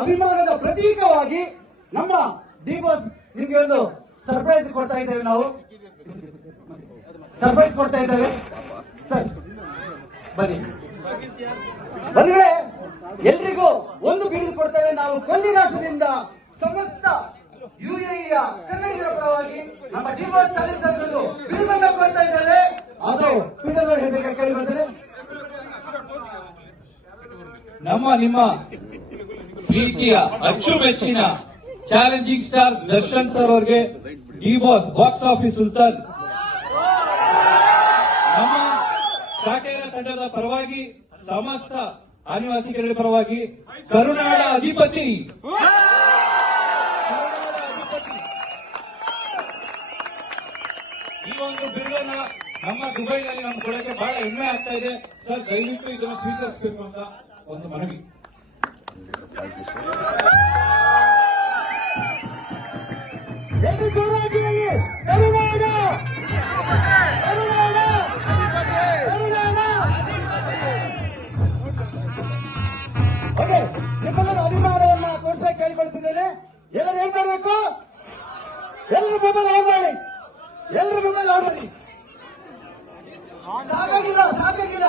ಅಭಿಮಾನದ ಪ್ರತೀಕವಾಗಿ ನಮ್ಮ D boss ನಿಮ್ಗೆ ಒಂದು ಸರ್ಪ್ರೈಸ್ ಕೊಡ್ತಾ ಇದ್ದೇವೆ. ನಾವು ಸರ್ಪ್ರೈಸ್ ಕೊಡ್ತಾ ಇದ್ದೇವೆ ಸರ್, ಬನ್ನಿ ಬಂದ್ರೆ ಎಲ್ರಿಗೂ ಒಂದು ಬಿರುದು ಕೊಡ್ತೇವೆ ನಾವು. ಕೊಲ್ಲಿ ರಾಷ್ಟ್ರದಿಂದ ಸಮಸ್ತ ಯುಎಇಯ ಕನ್ನಡಿಗರ ಪರವಾಗಿ ನಮ್ಮ ಡಿ ಬಾಸ್ ಸಲ್ಲಿಸಲು ಬಿರುದನ್ನು ಕೊಡ್ತಾ ಇದ್ದೇವೆ. ಅದು ಪೀಟರ್ ಅವರು ಹೇಳಬೇಕು ಕೇಳಿ ಬರ್ತಾರೆ. ನಿಮ್ಮ ಪ್ರೀತಿಯ ಅಚ್ಚುಮೆಚ್ಚಿನ ಚಾಲೆಂಜಿಂಗ್ ಸ್ಟಾರ್ ದರ್ಶನ್ ಸರ್ ಅವರಿಗೆ D boss box office Sultan ನಮ್ಮ ಕಾಟೇರ ತಂಡದ ಪರವಾಗಿ ಸಮಸ್ತ ಆದಿವಾಸಿಗಳ ಪರವಾಗಿ ಕರುನಾಡ ಅಧಿಪತಿ ಈ ಒಂದು ಬಿರುದನ್ನ ನಮ್ಮ ದುಬೈನಲ್ಲಿ ನಮ್ಮ ಕೊಡಕ್ಕೆ ಬಹಳ ಹೆಮ್ಮೆ ಆಗ್ತಾ ಇದೆ ಸರ್. ದಯವಿಟ್ಟು ಇದನ್ನು ಸ್ವೀಕರಿಸಬೇಕು ಅಂತ ಒಂದು ಮನವಿ. ನಿಮ್ಮೆಲ್ಲರ ಅಭಿಮಾನವನ್ನ ತೋರಿಸಬೇಕು ಕೇಳಿಕೊಳ್ತಿದ್ದೇನೆ. ಎಲ್ಲರೂ ಏನ್ ಮಾಡಬೇಕು? ಎಲ್ಲರೂ ಮೊಬೈಲ್ ಆನ್ ಮಾಡಿ, ಎಲ್ಲರೂ ಮೊಬೈಲ್ ಆನ್ ಮಾಡಿ. ಸಾಕಾಗಿಲ್ಲ